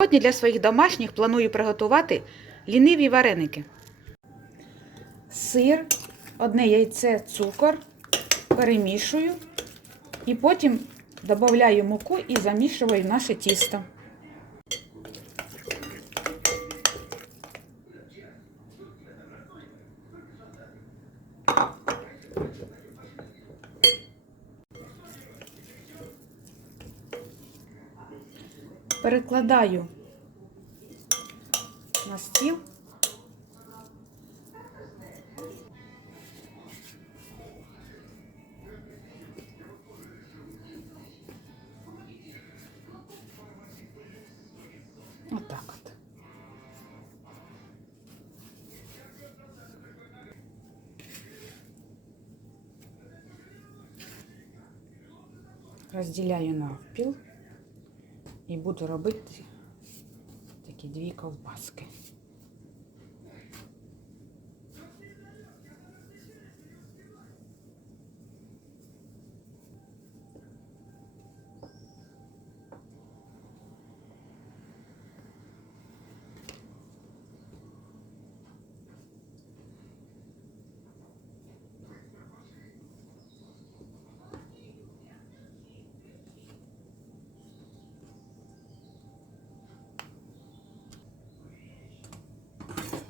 Сьогодні для своїх домашніх планую приготувати ліниві вареники. Сир, одне яйце, цукор, перемішую і потім додаю муку і замішую наше тісто. Перекладаю на стіл. Отак от. Розділяю навпіл І буду робити такі дві ковбаски.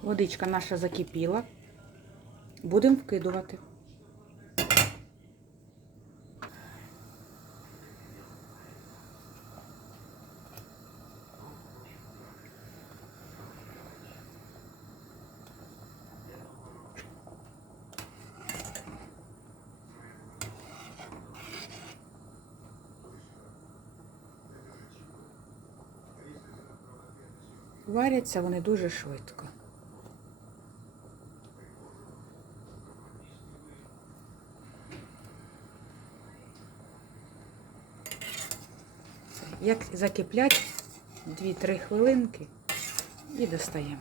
Водичка наша закипіла. Будемо вкидувати. Варяться вони дуже швидко. Як закиплять 2-3 хвилинки і достаємо.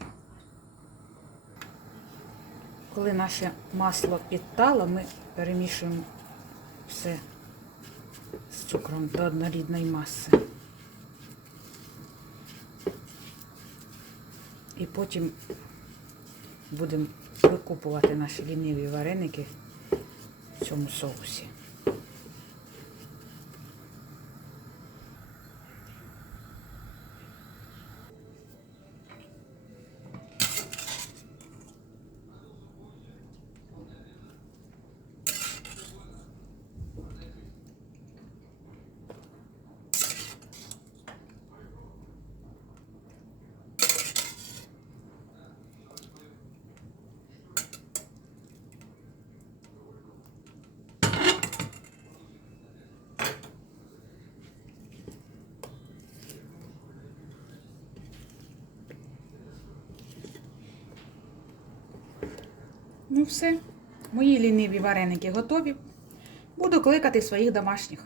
Коли наше масло підтало, ми перемішуємо все з цукром до однорідної маси. І потім будемо викупувати наші ліниві вареники в цьому соусі. Ну все, мої ліниві вареники готові. Буду кликати своїх домашніх.